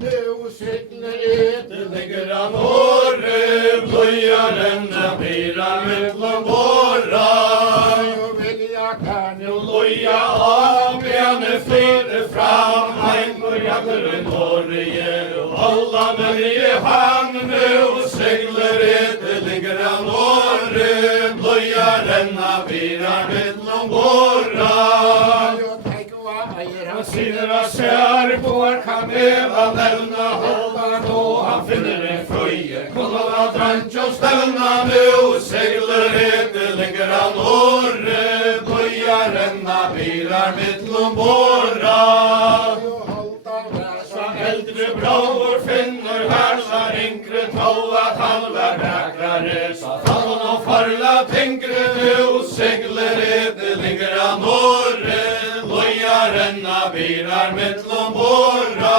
Nu signer eten ligger an året, bløyaren birar mittlom våra. och vilja kan Nu loja av, bjerne flyter fram, ein börjar i Norge, och alla män i hamn, nu signer eten ligger an året, bløyaren birar mittlom våra. Han sitter och ser på kan Eva lämna hållan och han finner en fröje. Kolla vad drantjås ställna nu seglar det ligger han året. Böjarna bilar mittlom båra. Så äldre blåor finner här så yngre tå att han var räkrare. Så han och farla tänkre nu seglar det ligger han året. Lojarna bilar mittlom båra.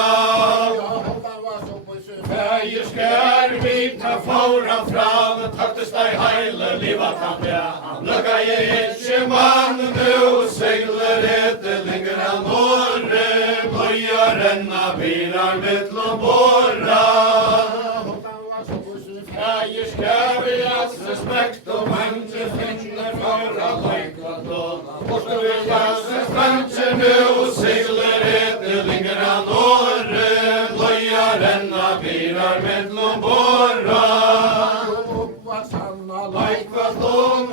Färgerskär vita fåra fram, tacktes dig heile livat han bra. Han lukka inte man nu, seglar det ligger han åre. Lojarna bilar mittlom båra. Färgerskär vi respekt och människor finner fåra lajkat låna. Borsta vi jasses framtid nu, seglar det ligger han åre. Lojarna bilar mittlom båra. Lajkat lån,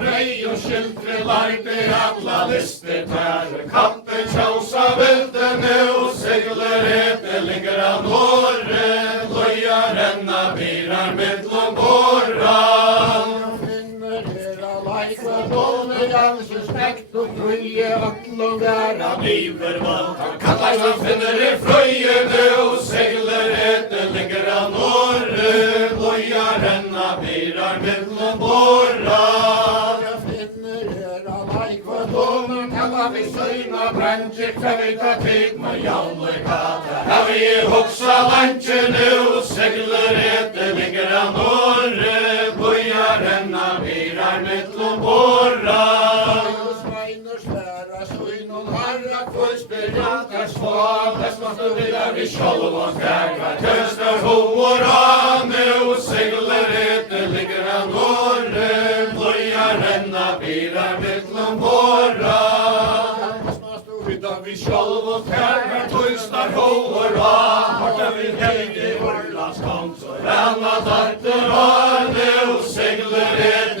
rej och skiltre lajte alla lister tär. Kappen tjausa vilde nu, seglar det ligger han åre. Lojarna bilar mittlom båra. Respekt och fröje ötlom värna liver vant. Han kallar han finner i fröje nu, seglar det ligger han åre. Lojarna bilar mittlom båra. Jag finner era lajkvadon, kallar vi söjna branscher, kvavita tid med jallekata. Här vi hoxa lantje nu, seglar det ligger han åre. Lojarna bilar mittlom båra. Vi sjálvan kærga tøstar hóor á nu seglar det ligger han åre. Lojarna bilar mittlom båra. Vi sjálvan kærga tøstar hóor á. Horta vi heidi vorlands kom så ranna datter á nu seglar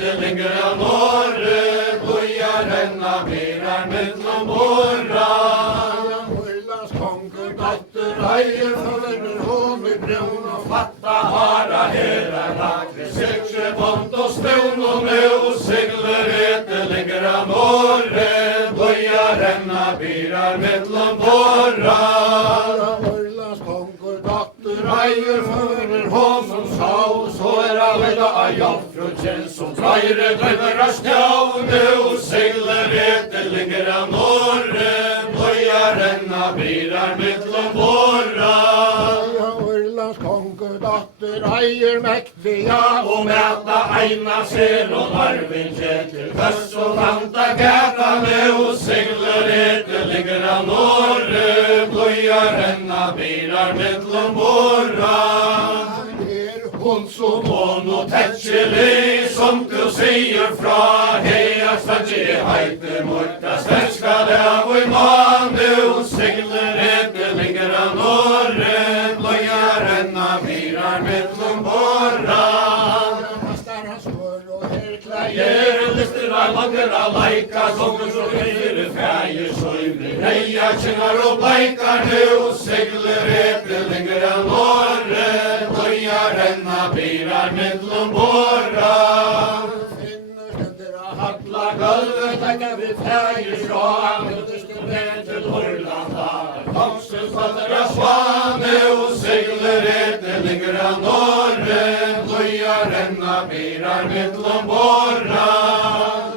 det ligger han åre. Lojarna bilar mittlom båra. Reier förver hon med brun och fatta hara hela lagre. Sexe bont och stån och nu seglar det ligger han åre. Böjarna bilar mittlom båra. Norrlands konkordatter reier förver hon som sa så alla av jomfrutjen som drejer glömmer stå nu seglar det ligger han åre. Böjarna bilar mittlom båra. Norrlands konkordatter eier mäktiga och mäta eina ser och larvin till köss och lanta gata nu seglar det ligger han åre. Böjarna bilar mittlom båra. Hon som hon och tätskeli som du säger fra heja stadje heite morta stäskade av i man nu seglar det ligger han åre. Lojarna bilar mittlom båra. Ger lister av langer lajka sånger så hejer färger söjner. Heja känner och blajkar nu seglar det ligger han åre. Lojarna bilar mittlom båra. Hattla gulvet lägger vi färger svan. Understund till Norrlanda. Komsten faller svan nu seglar det ligger han åre. Lojarna bilar mittlom båra.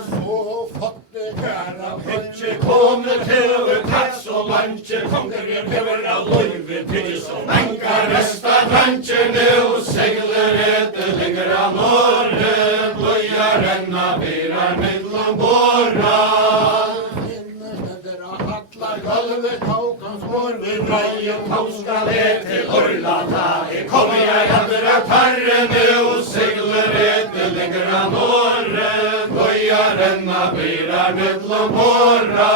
Så fått det kära pitche kommer till tax och luncher. Konger pever av lojve pitch och mänkar resta brancher nu seglar det ligger han åre. Lojarna bilar mittlom båra. Hattlar gulvet, haukans går vi veien, han skal til Orlanda. Kommer jeg etter at herren og segler etter lenger av året. Bøyarena bilar mittlom båra.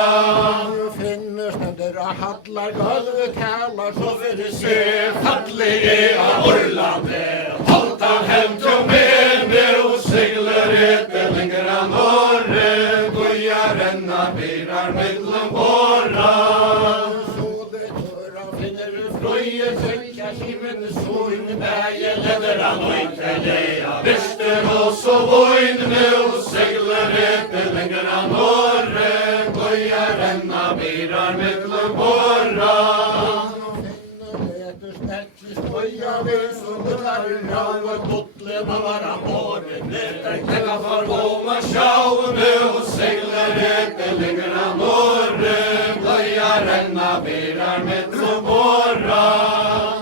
Finnes stendur av hallar gulvet talar så fyrir Se fallige av Orlande, holdt han hem til mene og segler etter lenger av året. Bøyarena bilar mittlom båra. Så det tør av finner du frøye sølja skiven så inn bæje Leder han nøyte leia Vister og så vojne og segler etter lenger av året. Bøyarena bilar mittlom båra. Skoja vil som det er rau og botle med vara båret Tenka for våma sjaune og segler etter lenger av året. Bøyarena bilar mittlom båra.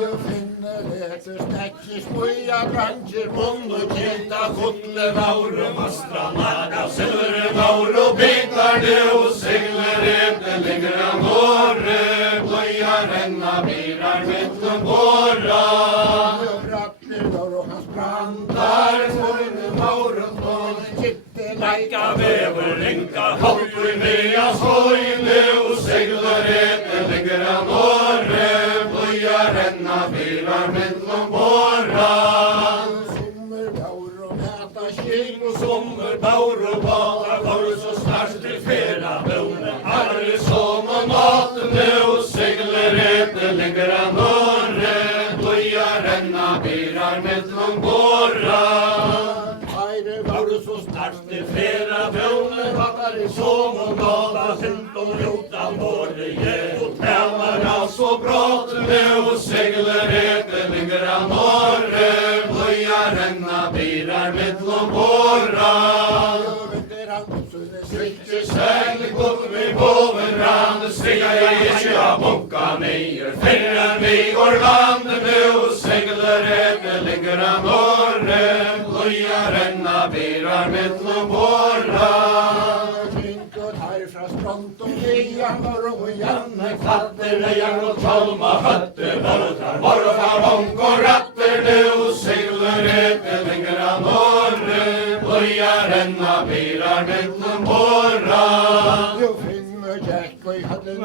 Jeg finner etter stekki skoja bransjer munn og kjenta botle vaur og Mastranaga silver vaur og bitar det og segler etter lenger av året. Bøyarena bilar mittlom båra. Rattir og hans Brandar forne vaur og tål kitte Leika vever enka hoppu i mea skoine og segler etter lenger av året. Bøyarena bilar mittlom båra. Sommer vaur og mæta skil Og sommer baur og bada var så snart til fera vågne. Arre som og matene og segler etter lenger av året. Bøyarena bilar mittlom båra. Eire vaur så snart Til fera vågne fattar i som og bada sint og rota båre. Og tælar av så bråtene og segler etter lenger av året. Bøyarena bilar mittlom båra. Ikke særlig godt vi boven rande, stiger jeg ikke av bunka neier. Ferrer vi Orlande og segler etter lenger av året. Bøyarena bilar mittlom båra. Krinket herfra strand og lian og janne Fatter leier og tolma høtter, voltar morfar onk og ratter og segler etter lenger av året. Bøyarena bilar mittlom båra. Jo finner Jack og i hadden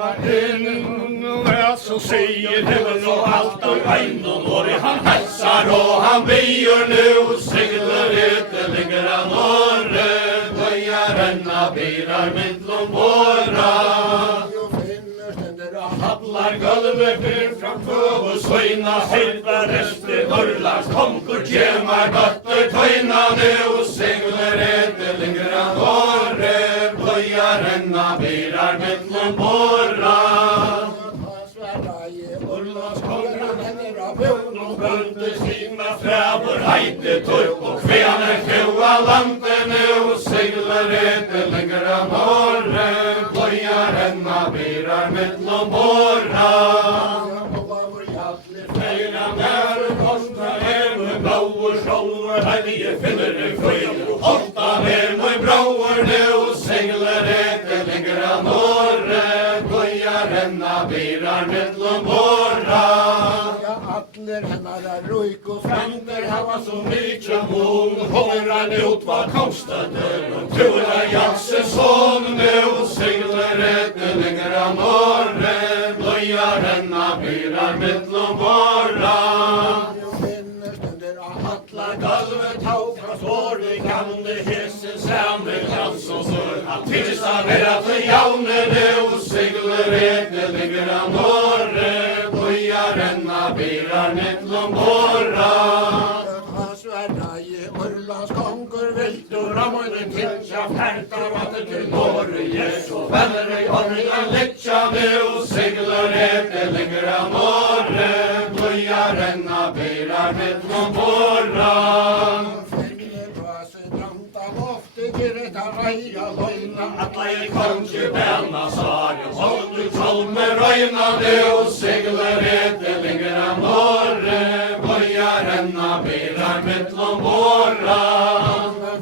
Hva så sier heven og alt og eiendom og han helsar og han bier nu segler etter lenger av året. Bøyarena bilar mittlom båra. Jo finner stendur av Hallar gulvet fyr fram og svøyna silva rester Norrlands konkur tjemar bøtter tøyna nu segler etter lenger av året. Bøyarena bilar mittlom båra. Orlands kongen hender av bjørn og Bønte sima frævor heite torp og kvener kjøa landene og segler etter lenger av året. Bøyarena bilar mittlom båra. Feina nær og kosta hemur blauer sjolver heilige finner en frøy. Holta hemur brauer og segler etter lenger av året. Bøyarena bilar mittlom båra. Atler hennar er ruik og frander hava så mykje Mån kommer han ut hva kongstøtter og tror jeg jakse sånne og segler etter lenger av året. Bøyarena bilar mittlom båra. Jo finner stendur av hatlar galvet tau fra svårlig kan det hese Samme glans og sår han tids av vera til jaunene og segler etter lenger av året. Bøyarena bilar mittlom båra. Sverige, Orlands kongur vilt og rammen tilsja færta vatten til Norge, så venner jeg orgen lekkjane og segler etter lenger av året. Bøyarena bilar mittlom båra. Finner vase dranta ofte gyrta reia loina Alla jeg kanskje bæna sari, hold du tolme røynane og segler etter lenger av året. Bøyarena bilar mittlom båra.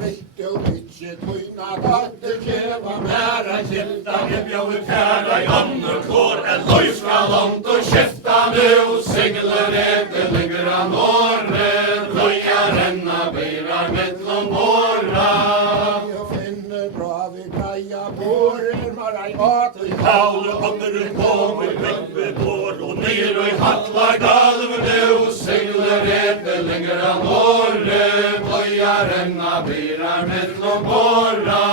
Vitt og vittje tøyna datter kjeva mæra kilda. Jeg bjør kæra i andre kår, løy skal land og kjefta nu, segler etter lenger av Norge, løya renna beirar mittlom båra. Jeg finner bra vi greia bårer, mar ei mat i Kaule under kommer vekke bår, og ned og i hatlar galv nu, segler etter lenger av Norge, løya renna beirar mittlom båra.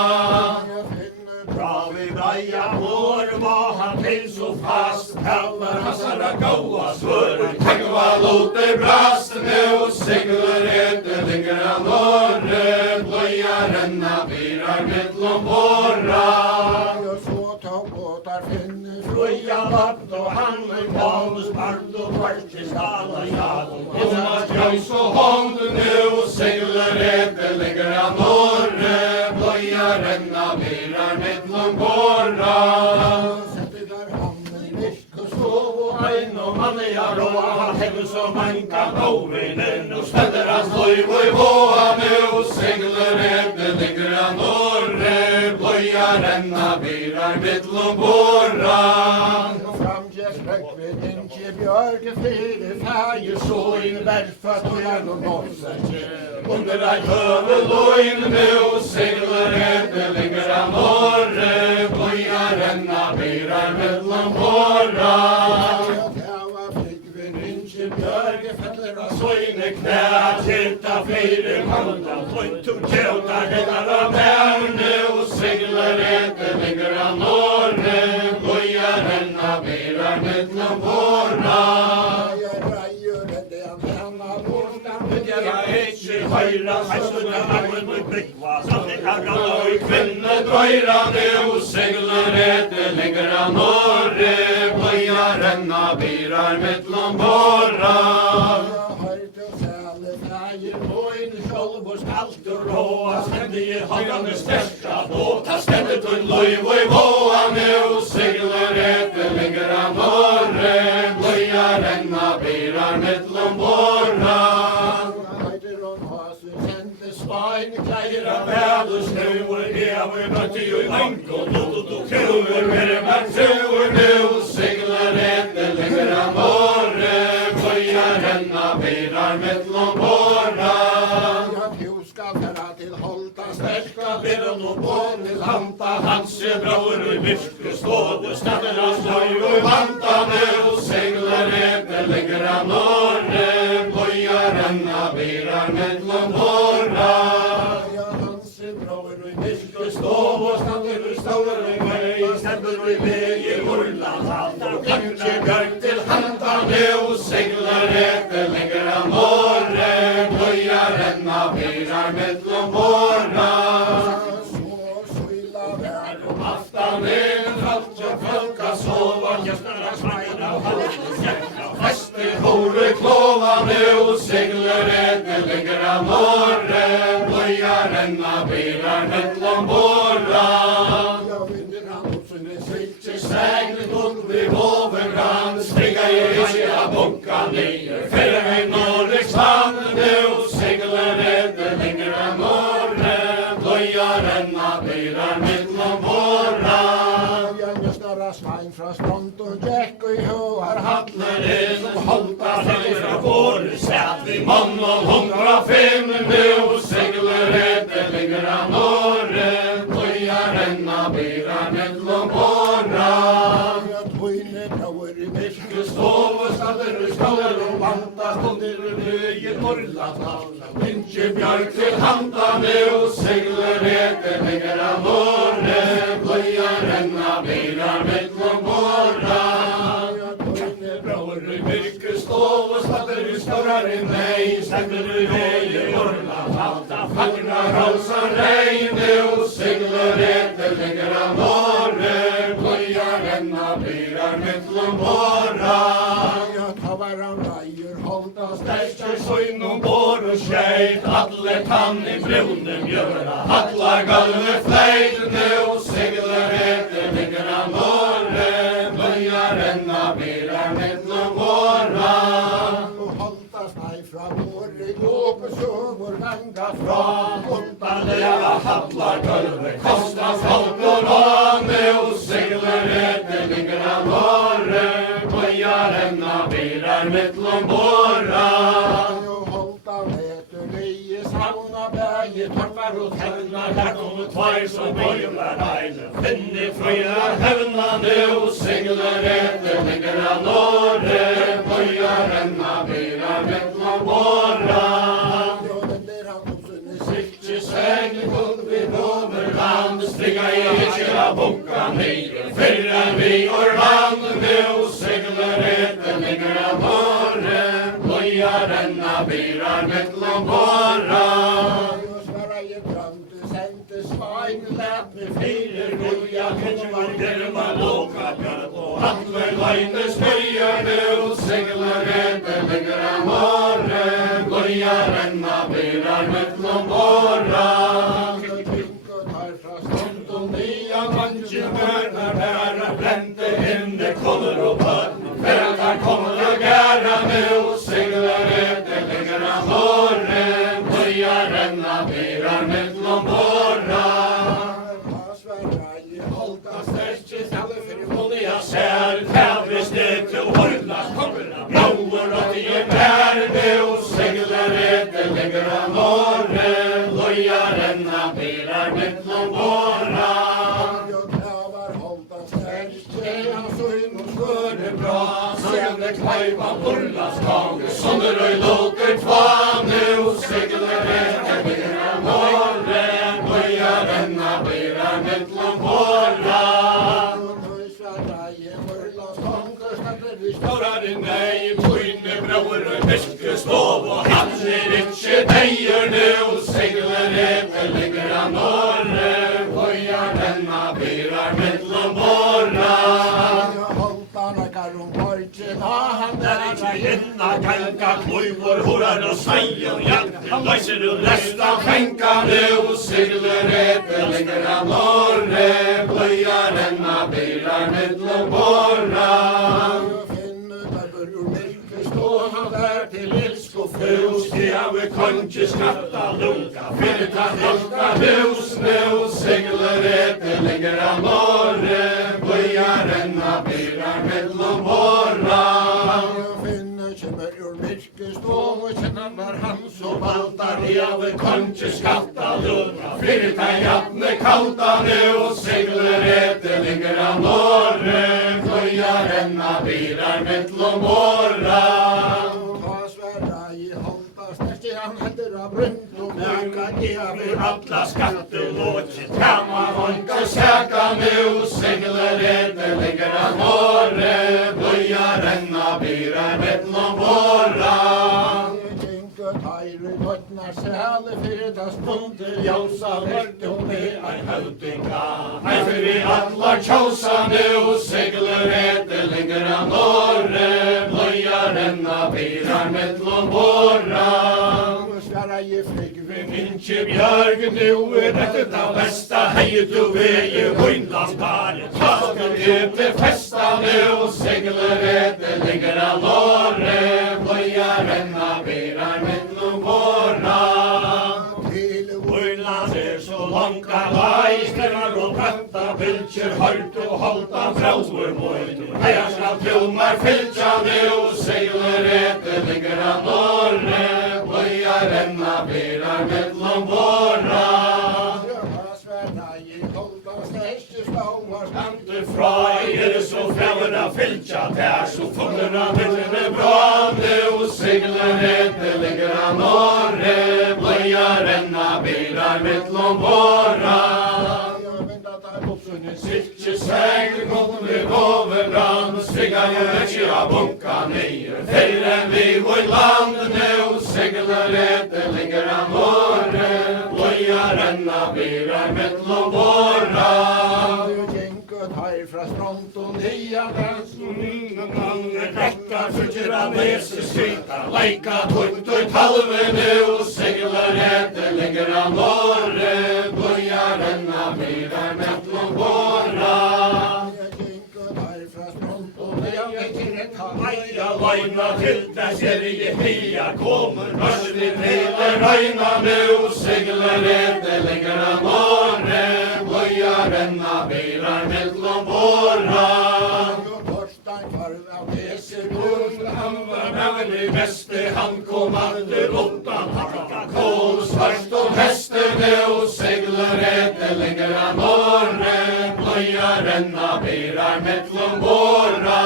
Jeg finner Bra vi breia vår, var han til så fast, kallar hassara gaua svør, tegva lote brast nu, segler etter lenger av Norge, bløya renna beirar mittlom båra. jeg så ta båtar finnes Frøya vatt og handler Paulus bard og kvartje skala jag. Innas grøys og hånd nu, segler etter lenger av Norge, bløya renna beirar mittlom båra. Sette der hamnen virk og Sov og ein og manne jeg råa, han hever så man kan ovinen, og stender hans løyv og i våa nu, segler etter lenger av Norge, bløya renna beirar mittlom båra. og framgjørs røkved ikke bjørge fire feir så inn verfa to jeg noen nåse. Under ei høve løyn nu, segler etter lenger av Norge, bløya renna beirar mittlom båra. Jeg var flikven ikke bjørge feller og Søyne knæ, tilta flere kanda, fløynt og tjauta hennar av mærne, og segler etter lenger av Norge, bløya renna beirar mittlom båra. jeg reier det henne bortan Men jeg er ikke høyra, heisuna mannen og brikva, samt jeg har galla og kvinne drøyra nu, segler etter lenger av Norge, bløya renna beirar mittlom båra. Jeg hørte sæle feir moin sjolv og skalt og råa Stende i hagane sterska båta, stende til løyv og i våa nu, segler etter lenger av Norge, bløya renna beirar mittlom båra. Heider og hasen sendte Spain kleira velus nu, jeg var møtti og manko, du kuver vermar tuer nu, segler etter lenger av Norge, bløya renna beirar mittlom båra. du skal færa til holda sterska Vera no bånil handa, hans er braur og virke ståde, steder hans løy og vanta nu, segler etter lenger av Norge, bløya renna beirar mittlom båra. Hansen bror og Virke ståv og stander og stander og vei, stender og i vei i Orland halda, kanskje bjørk til handa nu, segler etter lenger av Norge, bløya renna beirar mittlom båra. så skilla vær Aftan inn halt og folka sova, gjestarna smæra halde sjekka, festi hóru klova nu, segler etter lenger av Norge, bløya renna beirar mittlom båra. jeg vinner han opp sinne sitt Seglet ut vid Våvergrann, springa i ikke av bunka nyer, færre med Norriksland nu, segler etter lenger av Norge, bløya renna beirar mittlom båra. jeg nøstara svein fra strand og jekk og i høar Hattler inn og holta fra våre sæt vi mann og 105 nu, segler etter lenger av Norge, bløya renna beirar mittlom båra. jeg tøyne bror i virke Stov og stander og skaller og vanta, stunder og nøye Norrland, Vinche bjørk til handa nu, segler etter lenger av Norge, bløya renna beirar mittlom båra. jeg Bror i virke stov og stander og skaurar i mei, stender i vei Orland halda, fagnar halsan rei nu, segler etter lenger av Norge, bløya renna beirar mittlom båra. jeg tar varan reier holda Sterkjer søgn og bår og skjeit, alle tann i brunnen gjøra, atlar galve fleit nu, segler etter lenger av Norge, bløya renna beirar mittlom båra. og holda stei fra våre gåpe søver ganga fra Undan leva hallar gulve, kostas folk og renna bilar mittlom borra. Jo holta heter leie sauna bægi torpar og tegnar. Her kommer tvær som bøylar heile. Finni frøyar hevna nu, singler etter ligger av Norge. Bøyar renna bilar mittlom borra. Jo den der han oppsunne Sikki segli kun vi over land, striga I ikke av bunka nyer. Fyrre vi or land nu, singler etter ligger av Norge. Bøyar renna bilar mittlom borra. Jo Sverige drømte sendte Svein lät med fyrer ruja Var derma loka björn og handler leine spøyer nu, singler etter ligger av morre. Goja renna bilar mittlom borra. Nya vantje mørnar bæra blente inne kommer og bønn. Færdar kommer og gæra nu, singler etter ligger av morre. Goja renna bilar mittlom borra. Jag ser tävlingsnät och hållas kommer blåor och det är värde och seglar etter ligger av morre. Lojar renna bilar mittlom borra. Jag travar holta stärke han så in och Det är bra, sen det klajva burlas taget. Sonder och låter tva nu, seglar etter ligger av morre. Lojar renna bilar mittlom borra. Stora nej, kvinne bror och fiskestov och han inte dejer nu, seglar etter ligger av norre. Bøyar renna bilar mittlom borra. Han där inte inna kanka klujvor, horar och svajer och jakter, löser och resta skänka nu, seglar etter ligger av norre. Bøyar renna bilar mittlom borra. Vi konje skatta lunga, fyrta halta hus nu, seglar etter ligger av norre. Bøyar renna bilar mittlom borra. Så valtar vi konje skatta lunga, fyrta jatne kalta nu, seglar etter ligger av norre. Bøyar renna bilar mittlom borra. Han heter av brunt och märka Vi alla skattelåtje, kamma vonka säka nu, seglar etter ligger av norre. Bøyar renna bilar mittlom borra. Jausa vart och med en hövdinga. Här för vi alla tjausa nu, seglar etter ligger av norre. Bøyar renna bilar mittlom borra. Vi minnkje björg nu, detta bästa hej du veje Vindlandskare. Tagen ute festa nu, seglar etter ligger av norre. Bøyar renna bilar mittlom borra. Vindland så långa lajskar och pratta vilkjer hørt og holta frauer møyde. Her skal tromar fyltja nu, seglar etter ligger av norre. Bøyar renna bilar mittlom borra. Kanter fra så framera fyltja der, så fungerna mittlom bra nu, seglar etter ligger av norre. Bøyar renna bilar mittlom borra. Sikki segl kom vi over land, striga ikke av bunka nyer. Fyrre vi vår land nu, seglar etter ligger av norre. Bøyar renna bilar mittlom borra. Fra stront og nya Rekka fyrtjera lese skita, leika tunt og talve nu, seglar etter ligger av norre. Bøyar renna bilar mittlom borra. Leia leina til dess i hia kommer, røsten hele røyna nu, seglar etter ligger av norre. Bøyar renna bilar mittlom borra. Torstein farv av Peser i veste, han kom atter åttan hakka kål, svart om hesten og segler etter lenger av norre, bløya renna birar mettlom båra.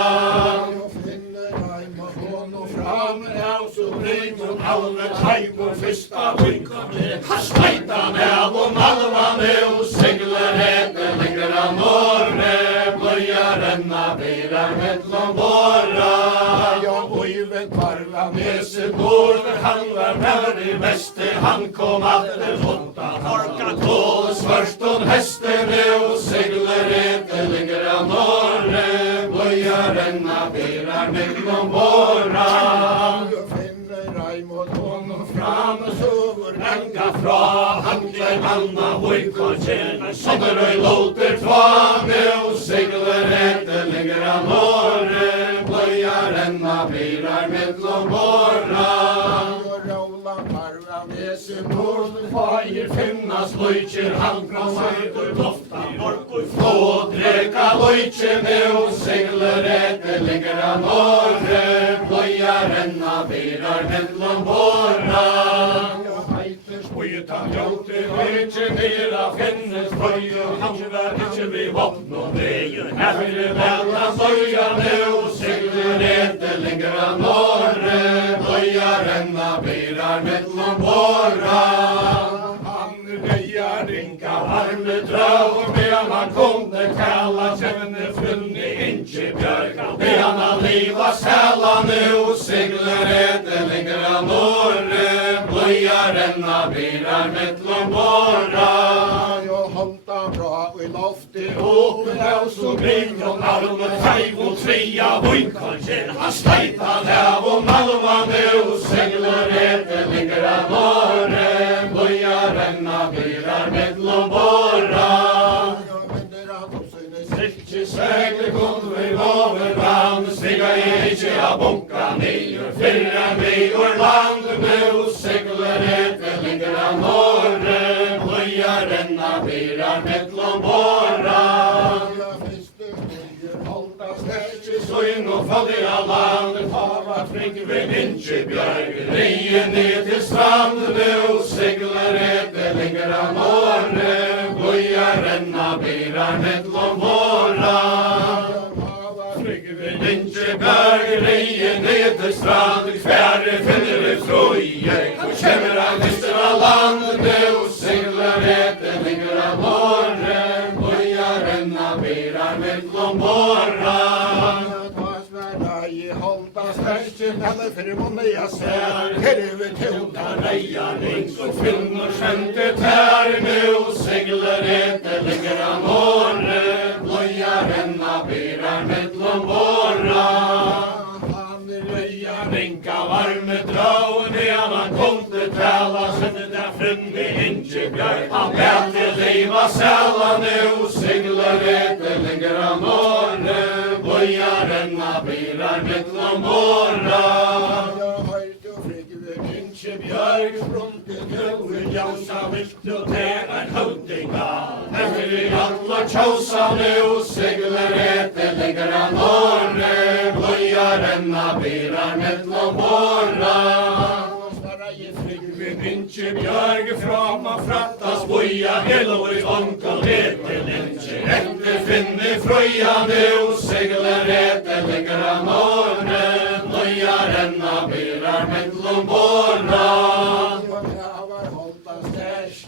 Alle teip og fyrsta vinkane, steitan av og malvane og segler etter lenger av norre, bløya renna birar mettlom båra. Ja, Øyvind parla nese nord, han var nær i veste, han kom atter åtta harka kål, svart om hestene og segler etter lenger av norre, bløya renna birar mettlom båra. Mot honom fram och sover langa fra handlar manna vojkotjen sådär och låter tvane och seglar etter längre av norre blöja renna bilar mettlom borra Roland parva nese nord fajer finnas lojtjer han fra söder lofta norr flå dreka lojtjene och seglar etter längre av norre blöja renna bilar mettlom borra. Spøyta hjalte ikke nere finnes frøye, han var ikke ved våpen og vei. Herre velda bløyane og segler etter lenger av norre, bløya renna birar mettlom borra. Veia ringa varme drøv, med han kunne kalla kjenne funne innkje bjørka. Med han liva sælane og segler etter lenger av norre, bløya renna birar mettlom borra. Jo hånda bra i lofti åpen av så bring og nalme feiv og tria vunkanskjen. Han steita av og malvane og segler etter lenger av norre, bløya renna birar mettlom borra. Ikke svegle kun vi over vann, stiga ikke av bunka nyer, fyrra vi ur landene og segler etter lenger av norre, bløya renna birar mettlom borra. Ikke søgn og fallig av landet, hava frikk ved innkje bjørg, reie ned til strandene og segler etter lenger av norre, bløya renna birar mettlom borra. Frikk ved innkje bjørg, reie ned til strandene, kvære finner vi frøye, kjemmer av lyster av landene og segler etter lenger av norre, bløya renna birar mettlom borra. Alle for månne jeg ser, herve tilta reia rings og finner skjente tærne og segler etter lenger av norre, bløya renna birar mettlom borra. Han reia ringa varme draune, han kom til træla, sette der frunne innkje bjørk. Han bæt til leiva sælane og segler etter lenger av norre, bløya renna birar mettlom borra. Björk sprunket över jausa vilt och täran hövdinga. Efter i alla tjausane och segler etter lenger av norre, blöja renna birar mettlom borra. Inche björg frama frattas boja eloi onkel etter inche. Etter finne frøyane og segler etter lenger av norre, bløya renna birar mettlom borra.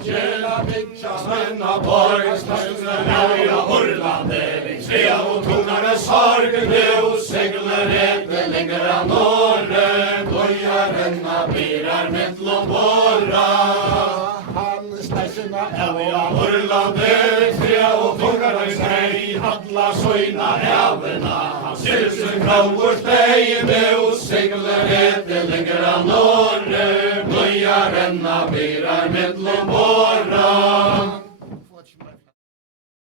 Kjela bitcha svenna borg, støyna nauja Orlande, Svea og tungare sorgene og segler etter lenger av norre, bløya renna birar mettlom borra. Han støyna nauja Orlande, Svea og tungare svei, hadla søyna evena. Han silsen kraur steine og segler etter lenger av norre, bløya renna birar mettlom borra.